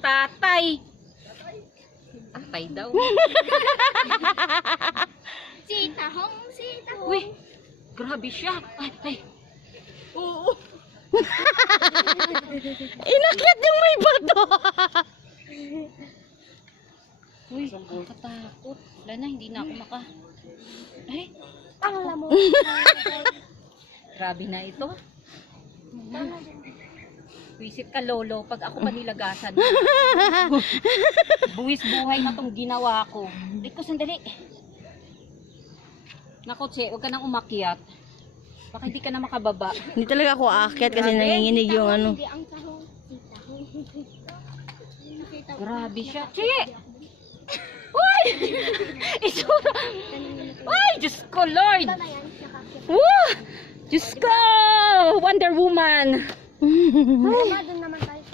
Tatay. Tatay daw. Sitahong. Uy, grabe siya. Ay. Oo. Inakyat yung may bato. Uy, katakot. Wala na, hindi na ako maka... Ay, Ang lamo. grabe na ito. Wisit ka, Lolo, pag ako manilagasan. Buwis buhay na tong ginawa ko. Iko, sandali. Naku, Che, huwag ka nang umakyat. Baka hindi ka na makababa. Hindi talaga ako aakyat kasi nanginginig yung ano. Hindi ang tahong. Sitahong. Grabe siya. Che! Uy! Isura! Ay, Diyos ko, Lord! Ito na yan. Nakakit. Woo! Diyos ko! Wonder Woman! Tama, dun